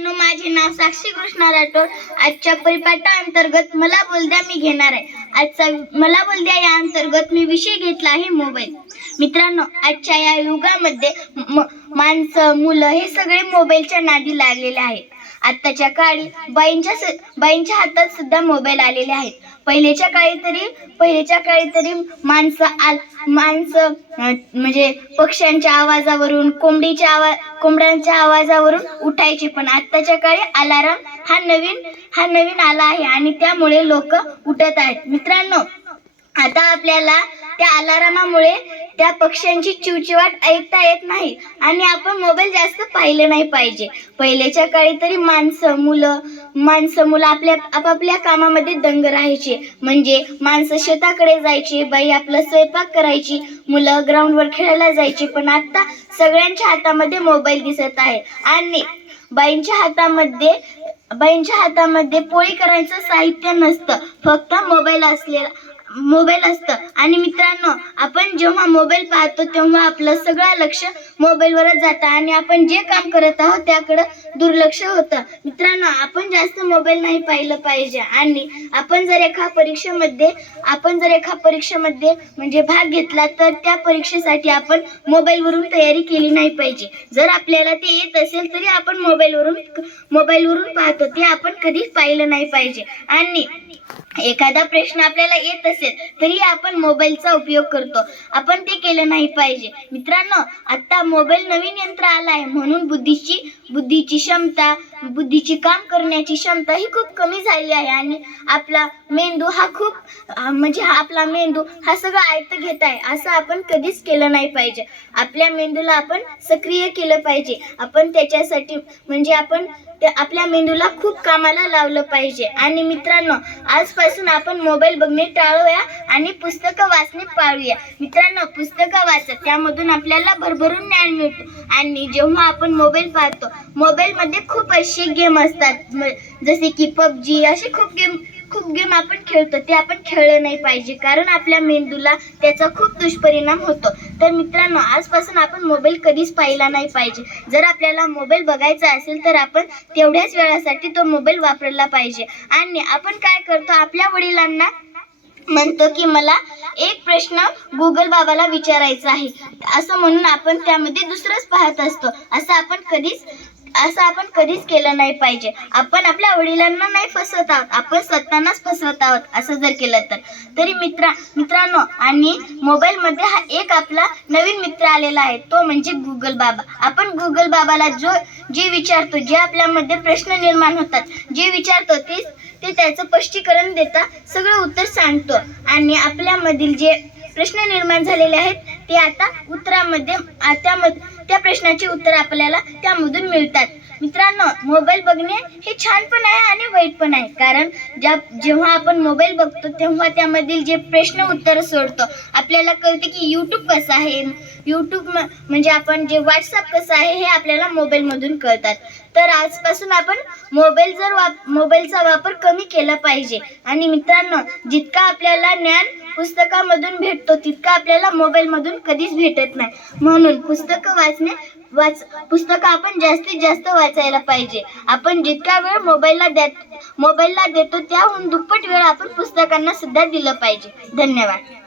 मित्रांनो माझे नाव साक्षी कृष्णा राठोड. आजच्या परिपाठा अंतर्गत मला बोलद्या मी घेणार आहे. आजचा मला बोलद्या या अंतर्गत मी विषय घेतला आहे मोबाईल. मित्रांनो आजच्या या युगामध्ये माणसं मुलं हे सगळे मोबाईलच्या नादी लागलेले आहेत. आत्ताच्या काळी बाईंच्या बाईंच्या हातात सुद्धा मोबाईल आलेले आहेत. पहिलेच्या काळी तरी पहिलेच्या काळी तरी माणसं आल माणसं म्हणजे पक्ष्यांच्या आवाजावरून कोंबडीच्या आवाज कोंबड्यांच्या आवाजावरून उठायचे. पण आत्ताच्या काळी अलाराम हा नवीन हा नवीन आला आहे आणि त्यामुळे लोक उठत आहेत. मित्रांनो आता आपल्याला त्या अलारामामुळे त्या पक्ष्यांची चिवचिवाट ऐकता येत नाही आणि आपण मोबाईल जास्त पाहिले नाही पाहिजे. पहिलेच्या काळी तरी माणसं मुलं माणसं मुलं आपल्या आपापल्या कामामध्ये दंग राहायचे. म्हणजे माणसं शेताकडे जायचे बाई आपलं स्वयंपाक करायची मुलं ग्राउंडवर खेळायला जायची. पण आता सगळ्यांच्या हातामध्ये मोबाईल दिसत आहे. आणि बाईंच्या हातामध्ये बाईंच्या हातामध्ये पोळी करायचं साहित्य नसतं. फक्त मोबाईल असलेला मोबाईल असतं. आणि मित्रांनो आपण जेव्हा मोबाईल पाहतो तेव्हा आपलं सगळं लक्ष मोबाईलवरच जातं. आणि आपण जे काम करत आहोत त्याकडं दुर्लक्ष होतं. मित्रांनो आपण जास्त मोबाईल नाही पाहिलं पाहिजे. आणि आपण जर एका परीक्षेमध्ये आपण जर एका परीक्षेमध्ये म्हणजे भाग घेतला तर त्या परीक्षेसाठी आपण मोबाईलवरून तयारी केली नाही पाहिजे. जर आपल्याला ते येत असेल तरी आपण मोबाईलवरून मोबाईलवरून पाहतो. ते आपण कधीच पाहिलं नाही पाहिजे. आणि एखादा प्रश्न आपल्याला येत असेल तरी आपण मोबाईलचा उपयोग करतो. आपण ते केलं नाही पाहिजे. मित्रांनो आता मोबाईल नवीन यंत्र आला आहे म्हणून बुद्धीची बुद्धीची क्षमता बुद्धीची काम करण्याची क्षमता ही खूप कमी झाली आहे आणि आपला मेंदू हा खूप म्हणजे हा आपला मेंदू हा सगळं आयत घेत आहे. असं आपण कधीच केलं नाही पाहिजे. आपल्या मेंदूला आपण सक्रिय केलं पाहिजे. आपण त्याच्यासाठी म्हणजे आपण आपल्या मेंदूला खूप कामाला लावलं पाहिजे. आणि मित्रांनो आजपासून आपण मोबाईल बघणे टाळूया आणि पुस्तकं वाचणे पाळूया. मित्रांनो पुस्तकं वाचा. त्यामधून आपल्याला भरभरून ज्ञान मिळतो. आणि जेव्हा आपण मोबाईल पाहतो मोबाईलमध्ये खूप असे गेम असतात. जसे की पबजी असे खूप गेम खूप गेम आपण खेळतो. ते आपण खेळले नाही पाहिजे. कारण आपल्या मेंदूला त्याचा खूप दुष्परिणाम होतो. तर मित्रांनो आजपासून आपण मोबाईल कधीच पाहिला नाही पाहिजे. जर आपल्याला मोबाईल बघायचा असेल तर आपण तेवढ्याच वेळासाठी तो मोबाईल वापरला पाहिजे. आणि आपण काय करतो? आपल्या वडिलांना म्हणतो की मला एक प्रश्न गुगल बाबाला विचारायचा आहे. असं म्हणून आपण त्यामध्ये दुसरंच पाहत असतो. असं आपण कधीच असं आपण कधीच केलं नाही पाहिजे. आपण आपल्या वडिलांना नाही फसवत आहोत. आपण स्वतःनाच फसवत आहोत असं जर केलं तर. तरी मित्रा मित्रांनो आणि मोबाईलमध्ये हा एक आपला नवीन मित्र आलेला आहे. तो म्हणजे गुगल बाबा. आपण गुगल बाबाला जो जे विचारतो जे आपल्यामध्ये प्रश्न निर्माण होतात जे विचारतो ते ते त्याचं स्पष्टीकरण देता सगळं उत्तर सांगतो. आणि आपल्यामधील जे प्रश्न निर्माण झालेले आहेत ते आता उत्तरामध्ये त्यामध्ये त्या प्रश्नाचे उत्तर आपल्याला त्यामधून मिळतात. मित्रांनो मोबाईल बघणे हे छान पण आहे आणि वाईट पण आहे. कारण ज्या जेव्हा आपण मोबाईल बघतो तेव्हा त्यामधील जे प्रश्न उत्तर सोडतो आपल्याला कळते की यूट्यूब कसं आहे. यूट्यूब म्हणजे आपण जे व्हॉट्सअप कसं आहे हे आपल्याला मोबाईलमधून कळतात. तर आजपासून आपण मोबाईल जर वाप मोबाईलचा वापर कमी केला पाहिजे. आणि मित्रांनो जितका आपल्याला ज्ञान पुस्तकामधून भेटतो. तितका आपल्याला मोबाईलमधून कधीच भेटत नाही. म्हणून पुस्तकं वाचणे वाच पुस्तकं आपण जास्तीत जास्त वाचायला पाहिजे. आपण जितका वेळ मोबाईलला देत मोबाईलला देतो त्याहून दुप्पट वेळ आपण पुस्तकांना सुद्धा दिलं पाहिजे. धन्यवाद.